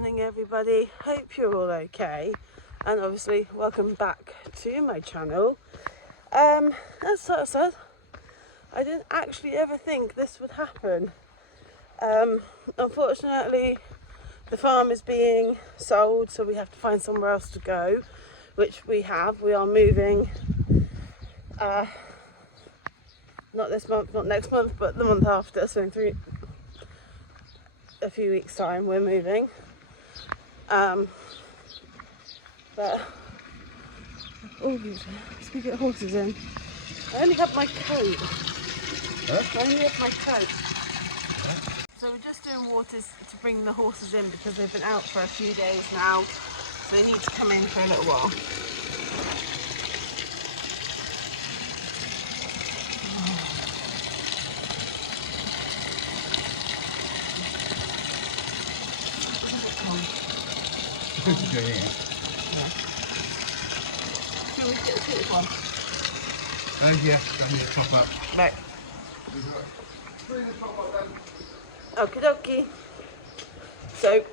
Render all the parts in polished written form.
morning everybody, hope you're all okay, and obviously welcome back to my channel. As I said, I didn't actually ever think this would happen. Unfortunately the farm is being sold, so we have to find somewhere else to go, which we have. We are moving, not this month, not next month, but the month after, so in a few weeks time we're moving. But oh, let's go get horses in. I only have my coat. Huh? I only have my coat. Huh? So we're just doing waters to bring the horses in because they've been out for a few days now, so they need to come in for a little while. Can we get a quick one? Yeah, down here, top up. Right. Okie dokie. So,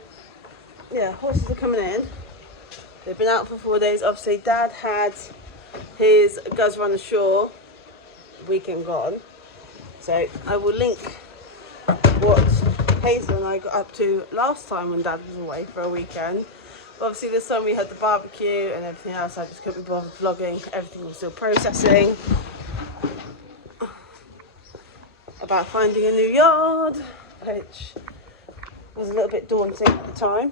yeah, horses are coming in. They've been out for 4 days. Obviously, Dad had his guzzer on the shore weekend gone. So, I will link what Hazel and I got up to last time when Dad was away for a weekend. Obviously this time we had the barbecue and everything else. I just couldn't be bothered vlogging. Everything was still processing. About finding a new yard, which was a little bit daunting at the time.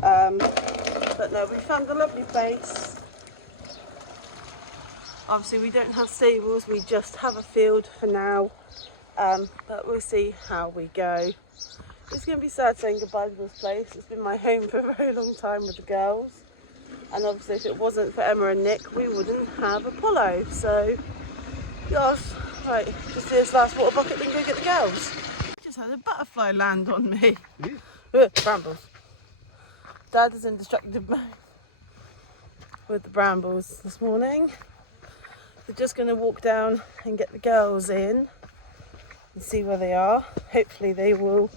But no, we found a lovely place. Obviously we don't have stables, we just have a field for now. But we'll see how we go. It's going to be sad saying goodbye to this place. It's been my home for a very long time with the girls. And obviously if it wasn't for Emma and Nick, we wouldn't have Apollo. So, gosh, right, just do this last water bucket, then go get the girls. Just had a butterfly land on me. Brambles. Dad is in destructive mode with the brambles this morning. We're just going to walk down and get the girls in and see where they are. Hopefully they will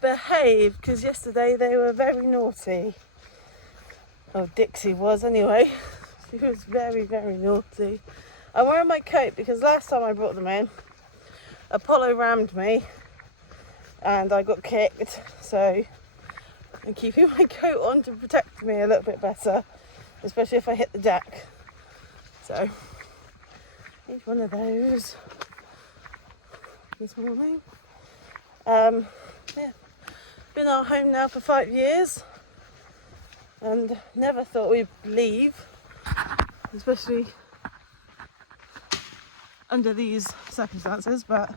behave, because yesterday they were very naughty. Oh, Dixie was anyway. She was very, very naughty. I'm wearing my coat because last time I brought them in, Apollo rammed me and I got kicked, so I'm keeping my coat on to protect me a little bit better, especially if I hit the deck. So each one of those this morning. Yeah, been our home now for 5 years and never thought we'd leave, especially under these circumstances, but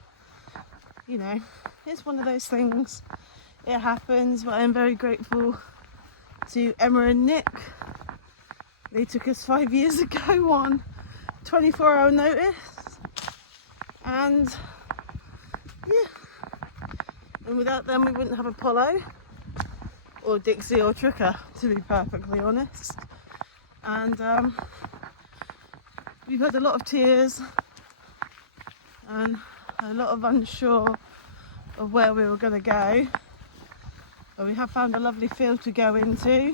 you know, it's one of those things. It happens, but I'm very grateful to Emma and Nick. They took us 5 years ago on 24-hour notice, and yeah, and without them we wouldn't have Apollo or Dixie or Tricker, to be perfectly honest. And we've had a lot of tears and a lot of unsure of where we were going to go, but we have found a lovely field to go into.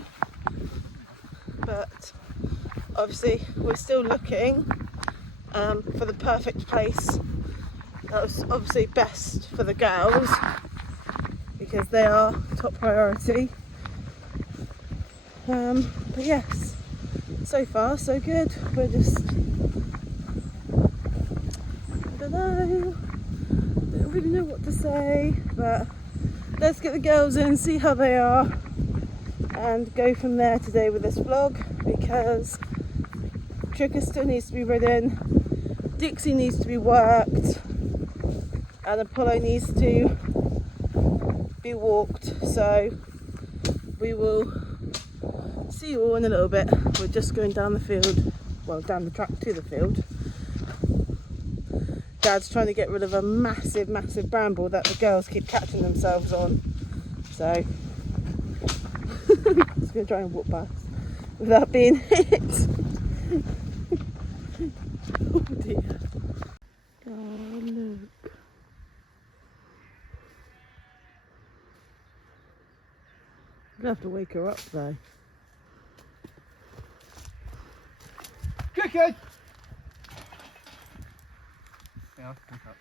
But obviously we're still looking for the perfect place that was obviously best for the girls, because they are top priority. But yes, so far so good. We're just, I don't know, don't really know what to say, but let's get the girls in, see how they are, and go from there today with this vlog, because Tricker still needs to be ridden, Dixie needs to be worked, and Apollo needs to be walked. So we will see you all in a little bit. We're just going down the field, well, down the track to the field. Dad's trying to get rid of a massive bramble that the girls keep catching themselves on, so I'm just going to try and walk past without being hit. Oh dear. Oh look. Gonna have to wake her up though. Cricket! Yeah, I'll pick up.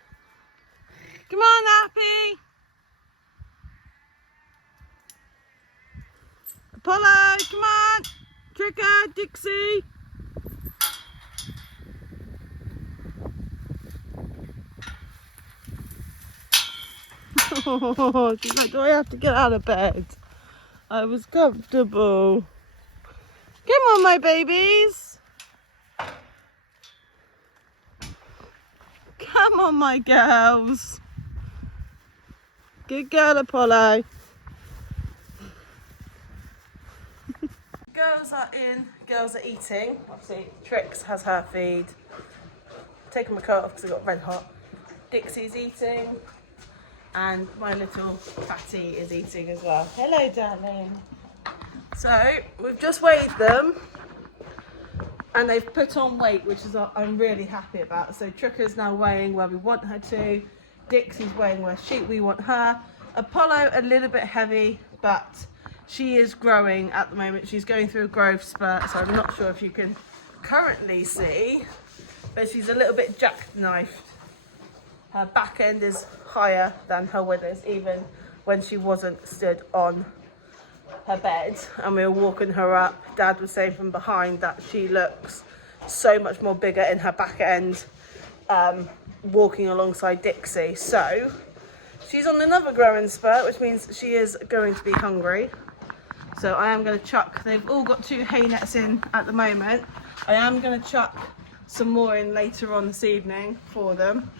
Come on, Happy! Apollo, come on! Tricker, Dixie! Oh, she's like, do I have to get out of bed? I was comfortable. Come on, my babies. Come on, my girls. Good girl, Apollo. Girls are in, girls are eating. Obviously, Trix has her feed. Taking my coat off because I got red hot. Dixie's eating. And my little fatty is eating as well. Hello, darling. So, we've just weighed them. And they've put on weight, which is I'm really happy about. So, Tricker's now weighing where we want her to. Dixie's weighing where we want her. Apollo, a little bit heavy, but she is growing at the moment. She's going through a growth spurt, so I'm not sure if you can currently see, but she's a little bit jackknifed. Her back end is higher than her withers, even when she wasn't stood on her bed and we were walking her up. Dad was saying from behind that she looks so much more bigger in her back end, walking alongside Dixie. So she's on another growing spurt, which means she is going to be hungry. So I am going to chuck, they've all got 2 hay nets in at the moment. I am going to chuck some more in later on this evening for them.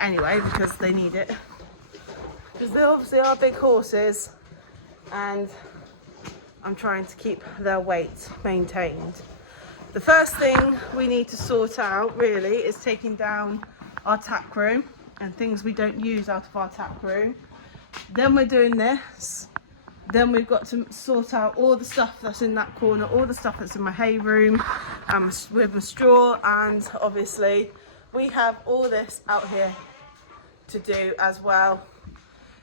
Anyway, because they need it. Because they obviously are big horses and I'm trying to keep their weight maintained. The first thing we need to sort out really is taking down our tack room and things we don't use out of our tack room. Then we're doing this. Then we've got to sort out all the stuff that's in that corner, all the stuff that's in my hay room with my straw, and obviously we have all this out here to do as well.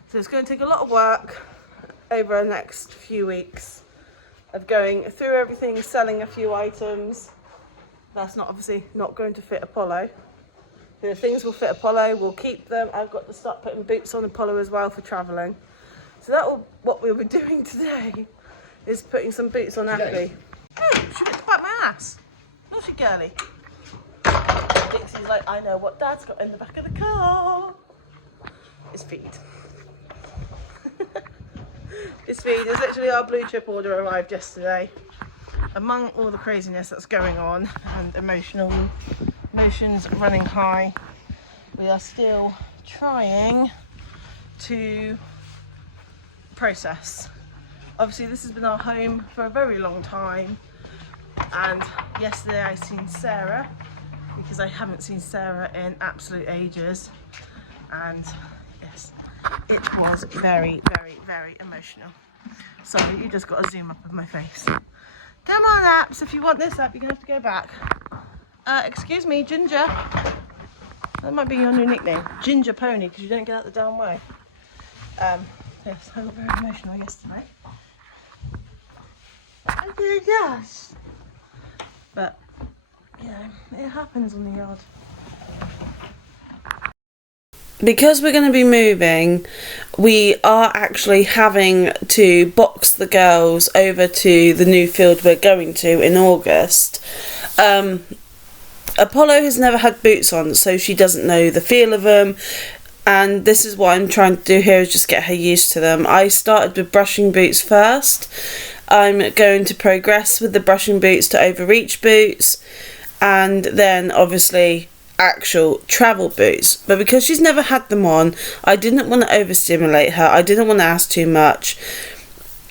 So it's going to take a lot of work over the next few weeks of going through everything, selling a few items. That's not obviously not going to fit Apollo. The things will fit Apollo, we'll keep them. I've got to start putting boots on Apollo as well for travelling. So what we were doing today is putting some boots on Happy. Oh, she went to bite my ass. No, she girly. Dixie's like, I know what Dad's got in the back of the car. His feed. His feed is literally our blue chip order arrived yesterday. Among all the craziness that's going on and emotions running high, we are still trying to process. Obviously this has been our home for a very long time, and yesterday I seen Sarah because I haven't seen Sarah in absolute ages, and yes, it was very, very, very emotional. Sorry, you just got to zoom up of my face. Come on, Apps, if you want this up, you're going to have to go back. Excuse me, Ginger. That might be your new nickname, Ginger Pony, because you don't get out the damn way. Yes, I got very emotional yesterday. I did, yes. But, you know, it happens on the yard. Because we're going to be moving, we are actually having to box the girls over to the new field we're going to in August. Apollo has never had boots on, so she doesn't know the feel of them. And this is what I'm trying to do here, is just get her used to them. I started with brushing boots first. I'm going to progress with the brushing boots to overreach boots, and then obviously actual travel boots. But because she's never had them on, I didn't want to overstimulate her. I didn't want to ask too much.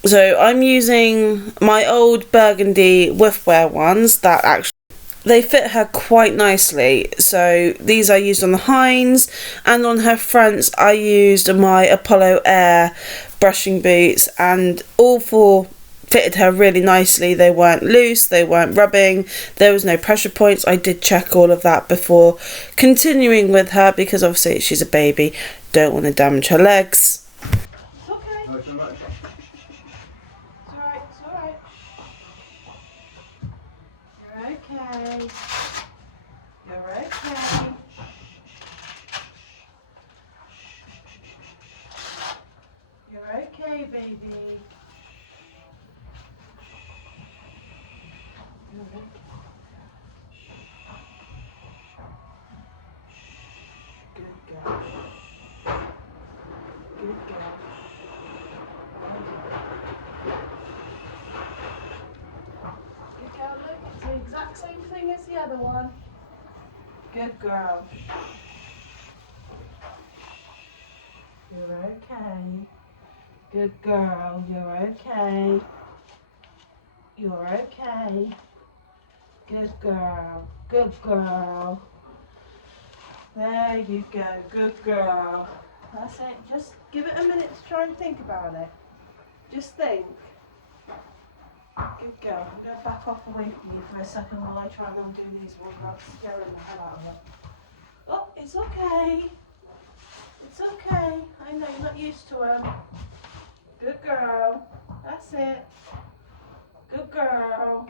So I'm using my old burgundy Whiffwear ones that actually they fit her quite nicely. So these I used on the hinds, and on her fronts I used my Apollo Air brushing boots, and all 4 fitted her really nicely. They weren't loose, they weren't rubbing, there was no pressure points. I did check all of that before continuing with her, because obviously she's a baby, don't want to damage her legs. Okay. alright, it's alright. You're okay. You're okay. You're okay, baby. Good girl. Good girl. Good girl, look, it's the exact same thing as the other one. Good girl. You're okay. Good girl, you're okay. You're okay. Good girl. Good girl. There you go. Good girl. That's it. Just give it a minute to try and think about it. Just think. Good girl. I'm going to back off away from you for a second while I try and undo these ones without scaring the hell out of them. Oh, it's okay. It's okay. I know you're not used to them. Good girl. That's it. Good girl.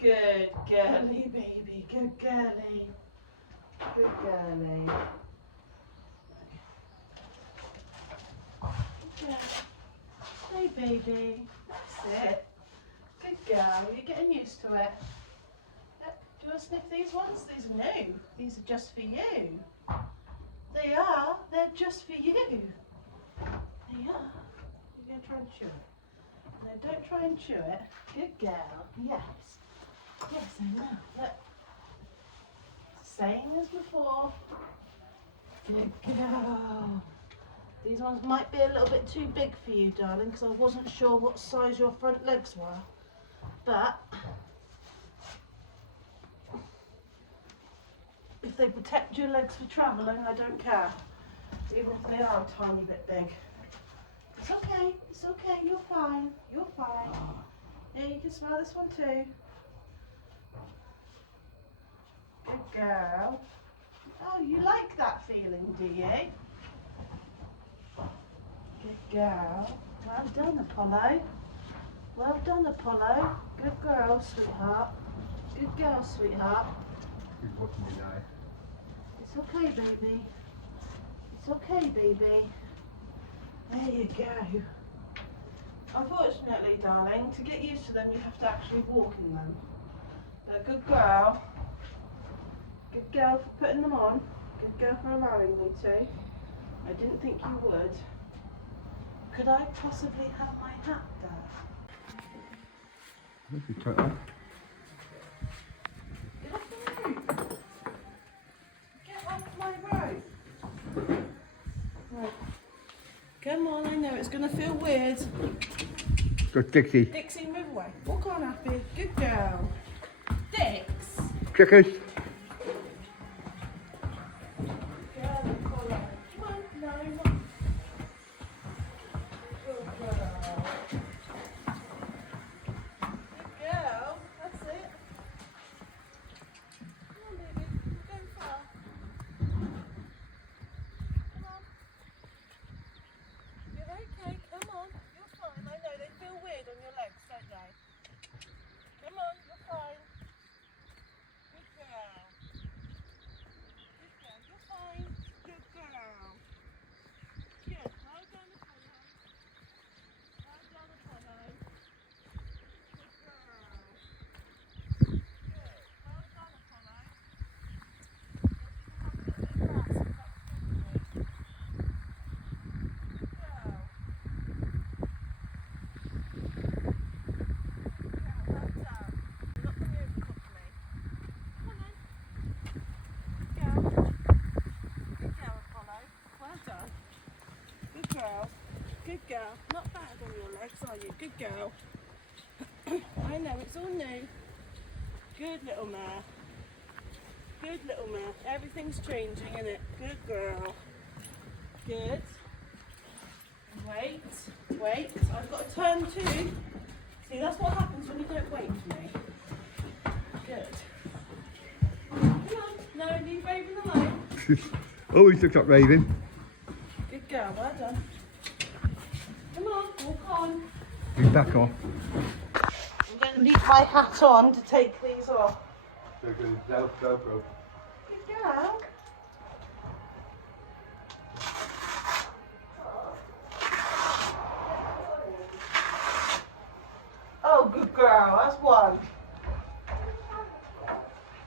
Good girly, baby. Good girly. Good girly. Okay. Hey, baby. That's it. Good girl. You're getting used to it. Do you want to sniff these ones? These are new. These are just for you. They are. They're just for you. They are. You're going to try and chew it. No, don't try and chew it. Good girl. Yes. Yes, I know. Look. Same as before. Good girl. These ones might be a little bit too big for you, darling, because I wasn't sure what size your front legs were. But if they protect your legs for travelling, I don't care. Even if they are a tiny bit big. It's okay. It's okay. You're fine. You're fine. Yeah, you can smell this one too. Good girl. Oh, you like that feeling, do you? Good girl. Well done, Apollo. Well done, Apollo. Good girl, sweetheart. Good girl, sweetheart. He's watching me now. It's okay, baby. It's okay, baby. There you go. Unfortunately, darling, to get used to them, you have to actually walk in them. But good girl. Good girl for putting them on. Good girl for allowing me to. I didn't think you would. Could I possibly have my hat, Dad? If you turn on. Get off the rope. Get off my rope. Right. Come on, I know it's going to feel weird. Go, Dixie. Dixie, move away. Walk on, Happy. Good girl. Dix. Chickens. Good girl. Not bad on your legs, are you? Good girl. I know, it's all new. Good little mare. Good little mare. Everything's changing, isn't it? Good girl. Good. Wait. Wait. I've got to turn too. See, that's what happens when you don't wait for me. Good. Come on. No, leave Raven alone. Always looks like Raven. Good girl. Well done. Come on. Walk on. Be back off. I'm going to leave my hat on to take these off. Go. Good girl. Oh, good girl. That's one.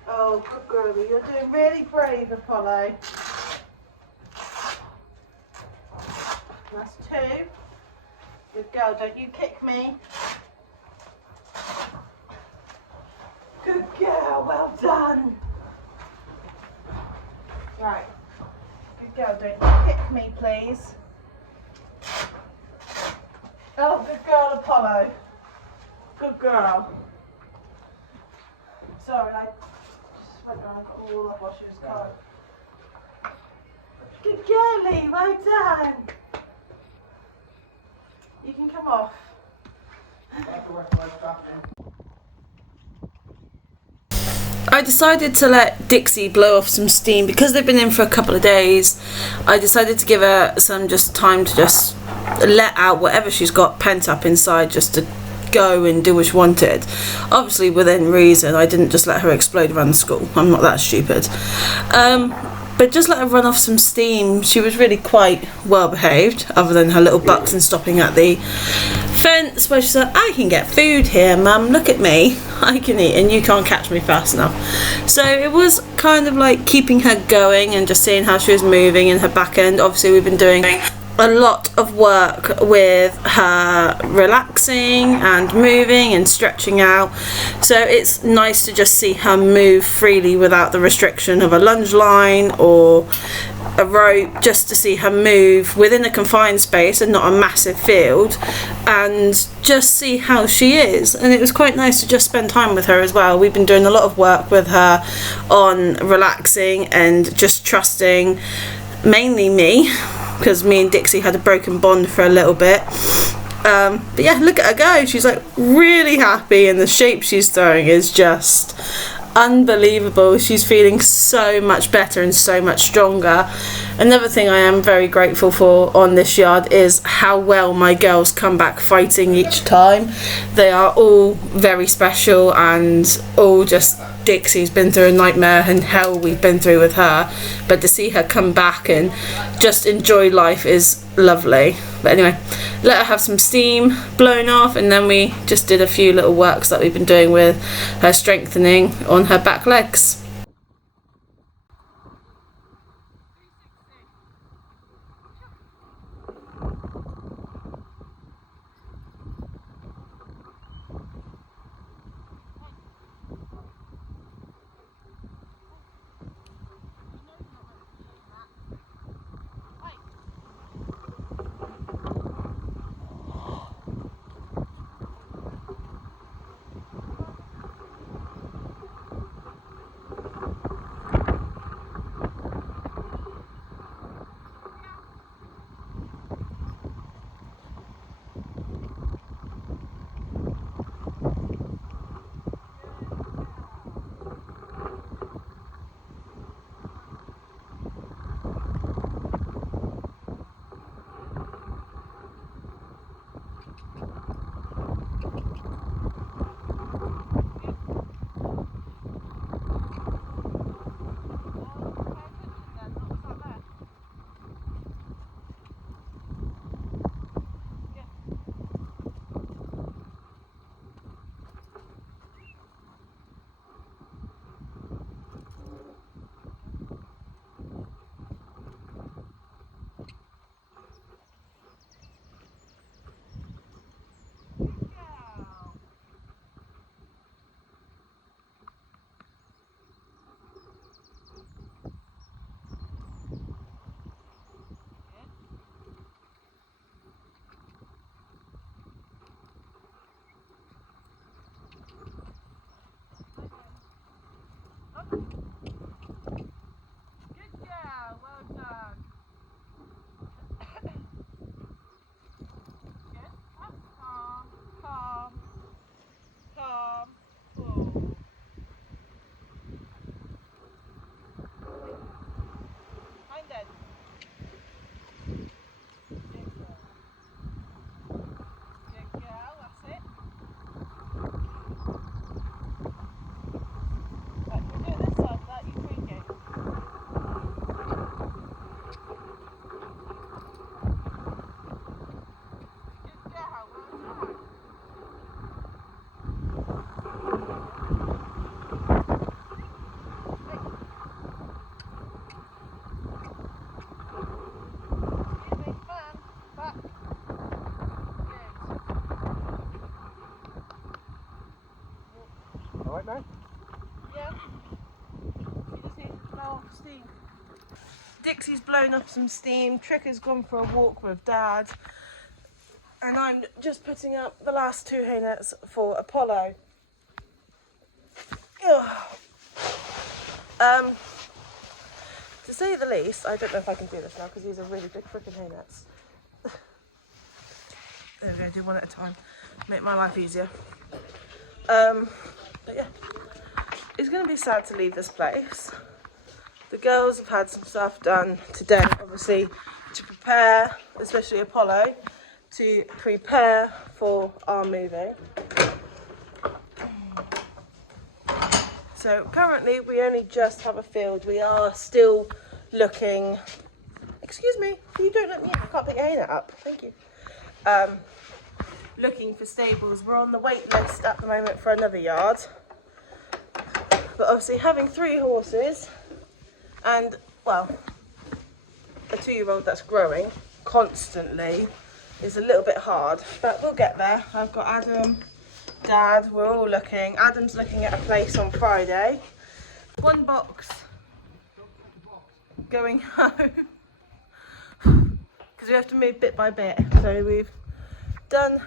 Oh, good girl. You're doing really brave, Apollo. That's two. Good girl. Don't you kick me. Good girl. Well done. Right. Good girl. Don't you kick me, please. Oh, good girl, Apollo. Good girl. Sorry, I just went around and got all up while she was gone. Good girlie, well done. You can come off. I decided to let Dixie blow off some steam because they've been in for a couple of days. I decided to give her some just time to just let out whatever she's got pent up inside, just to go and do what she wanted. Obviously within reason. I didn't just let her explode around the school. I'm not that stupid. But just let her run off some steam. She was really quite well behaved, other than her little bucks and stopping at the fence where she said, I can get food here, Mum, look at me, I can eat and you can't catch me fast enough. So it was kind of like keeping her going and just seeing how she was moving in her back end. Obviously we've been doing a lot of work with her relaxing and moving and stretching out, so it's nice to just see her move freely without the restriction of a lunge line or a rope, just to see her move within a confined space and not a massive field, and just see how she is. And it was quite nice to just spend time with her as well. We've been doing a lot of work with her on relaxing and just trusting, mainly me, because me and Dixie had a broken bond for a little bit. But yeah, look at her go. She's like really happy, and the shape she's throwing is just unbelievable. She's feeling so much better and so much stronger. Another thing I am very grateful for on this yard is how well my girls come back fighting each time. They are all very special, and all just, Dixie's been through a nightmare and hell we've been through with her, but to see her come back and just enjoy life is lovely. But anyway, let her have some steam blown off, and then we just did a few little works that we've been doing with her strengthening on her back legs. right now? Yeah. You just need to blow off steam. Dixie's blown up some steam. Tricker's gone for a walk with Dad. And I'm just putting up the last 2 hay nets for Apollo. Ugh. To say the least, I don't know if I can do this now because these are really big freaking hay nets. There we go, do one at a time. Make my life easier. But yeah, it's going to be sad to leave this place. The girls have had some stuff done today, obviously, to prepare, especially Apollo, to prepare for our moving. So currently we only just have a field. We are still looking, excuse me, you don't let me in, I can't pick your hay net up, thank you. Looking for stables. We're on the wait list at the moment for another yard. But obviously having 3 horses and, well, a 2-year-old that's growing constantly is a little bit hard, but we'll get there. I've got Adam, Dad, we're all looking. Adam's looking at a place on Friday. 1 box going home because we have to move bit by bit. So we've done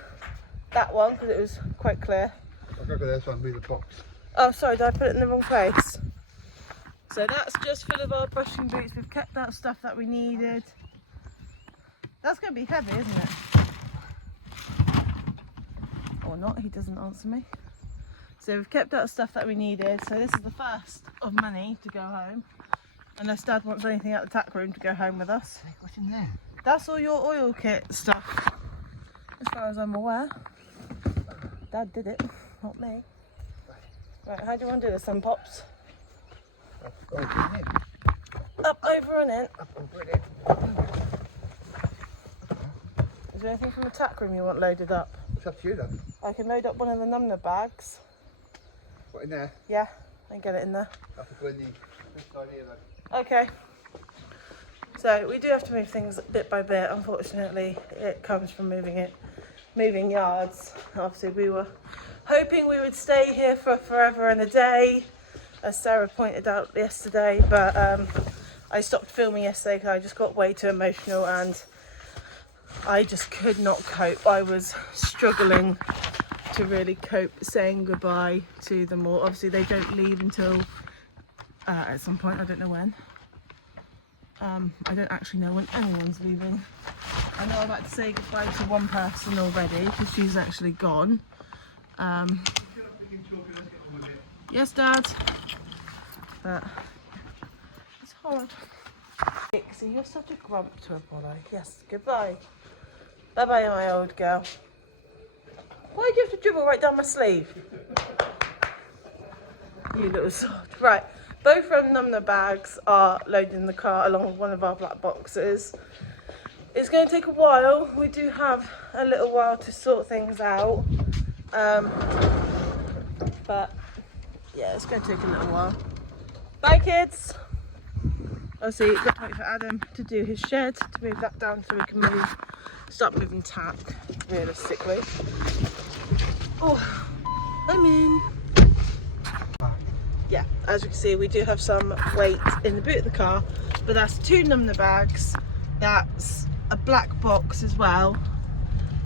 that one because it was quite clear. I'll go there so I can move the box. Oh, sorry, did I put it in the wrong place? So that's just full of our brushing boots. We've kept out stuff that we needed. That's going to be heavy, isn't it? Or not, he doesn't answer me. So we've kept out stuff that we needed. So this is the first of many to go home. Unless Dad wants anything out the tack room to go home with us. What's in there? That's all your oil kit stuff, as far as I'm aware. Dad did it, not me. Right, how do you want to do this then, Pops? Up, over and in. Up over and in. Is there anything from the tack room you want loaded up? It's up to you then. I can load up one of the number bags. What in there? Yeah, and get it in there. I'll put it in this side here then. Okay. So we do have to move things bit by bit. Unfortunately, it comes from moving yards. Obviously, we were hoping we would stay here for forever and a day, as Sarah pointed out yesterday. But I stopped filming yesterday because I just got way too emotional and I just could not cope. I was struggling to really cope saying goodbye to them all. Obviously, they don't leave until at some point. I don't know when. I don't actually know when anyone's leaving. I know I've had to say goodbye to one person already because she's actually gone. Yes, Dad. But it's hard. Dixie, you're such a grump to Apollo. Yes, goodbye. Bye-bye, my old girl. Why do you have to dribble right down my sleeve? You little sod. Right. Both from Number bags are loaded in the car along with one of our black boxes. It's going to take a while. We do have a little while to sort things out. But yeah, it's going to take a little while. Bye, kids. Obviously, got to wait for Adam to do his shed to move that down so we can start moving tack realistically. Oh, I'm in. Yeah, as you can see, we do have some weight in the boot of the car, but that's 2 Number bags, that's a black box as well.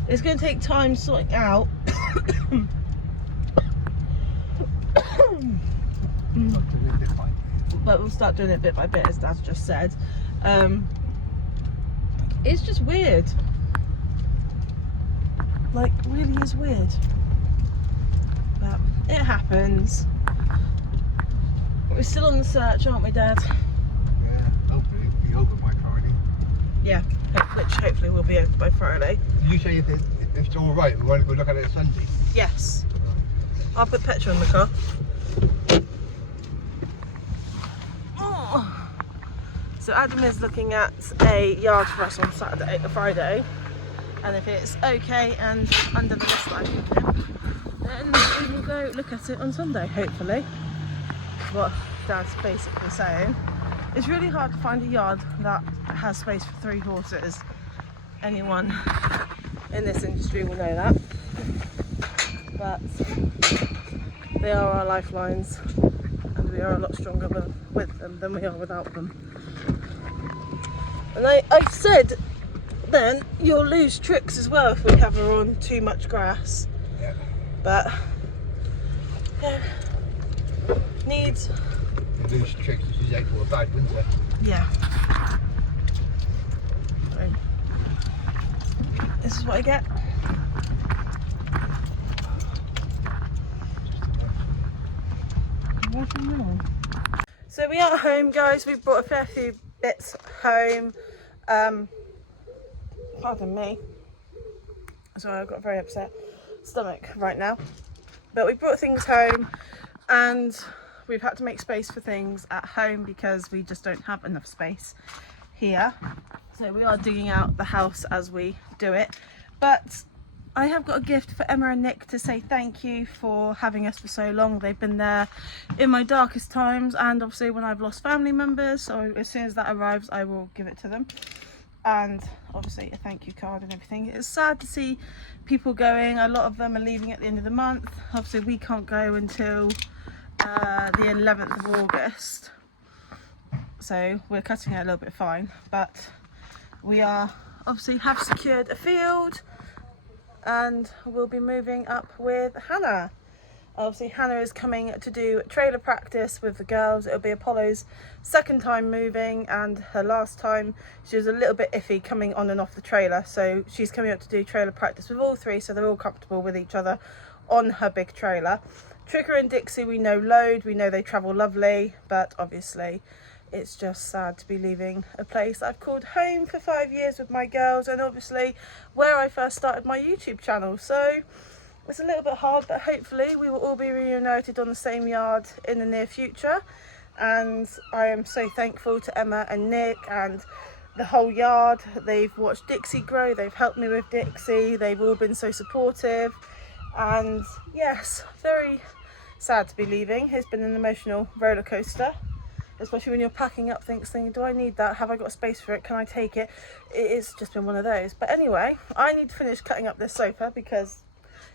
It's going to take time sorting out. But we'll start doing it bit by bit, as Dad just said. It's just weird. Like, really is weird. But it happens. We're still on the search, aren't we, Dad? Yeah, hopefully it'll be over by Friday. Yeah, which hopefully will be over by Friday. Did you say if it's all right, we want to go look at it Sunday? Yes. I'll put petrol in the car. Oh. So Adam is looking at a yard for us on Friday. And if it's okay and under the list that I put in, then we will go look at it on Sunday, hopefully. What Dad's basically saying. It's really hard to find a yard that has space for 3 horses. Anyone in this industry will know that. But They are our lifelines, and we are a lot stronger with them than we are without them. And I've said then you'll lose tricks as well if we have her on too much grass. Yeah. But yeah, needs. You lose tricks if she's out for a bad winter. Yeah. So, this is what I get. So we are home, guys. We've brought a fair few bits home. Pardon me. Sorry, I've got a very upset stomach right now. But we brought things home, and we've had to make space for things at home because we just don't have enough space here. So we are digging out the house as we do it. But I have got a gift for Emma and Nick to say thank you for having us for so long. They've been there in my darkest times, and obviously when I've lost family members. So as soon as that arrives, I will give it to them. And obviously a thank you card and everything. It's sad to see people going. A lot of them are leaving at the end of the month. Obviously we can't go until the 11th of August. So we're cutting it a little bit fine. But we are obviously have secured a field, and we'll be moving up with Hannah. Obviously Hannah is coming to do trailer practice with the girls. It'll be Apollo's second time moving, and her last time she was a little bit iffy coming on and off the trailer, so she's coming up to do trailer practice with all three, so they're all comfortable with each other on her big trailer. Trigger and Dixie we know load, we know they travel lovely, but obviously it's just sad to be leaving a place I've called home for 5 years with my girls, and obviously where I first started my YouTube channel. So it's a little bit hard, but hopefully we will all be reunited on the same yard in the near future. And I am so thankful to Emma and Nick and the whole yard. They've watched Dixie grow, they've helped me with Dixie, they've all been so supportive. And yes, very sad to be leaving. It's been an emotional roller coaster, especially when you're packing up things thinking, do I need that? Have I got space for it? Can I take it? It's just been one of those. But anyway, I need to finish cutting up this sofa because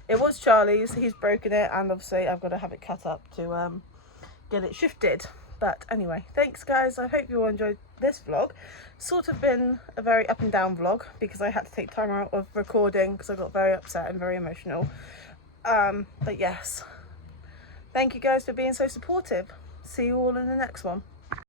it was Charlie's, he's broken it, and obviously I've got to have it cut up to get it shifted. But anyway, thanks guys, I hope you all enjoyed this vlog. Sort of been a very up and down vlog because I had to take time out of recording because I got very upset and very emotional. But yes, thank you guys for being so supportive. See you all in the next one.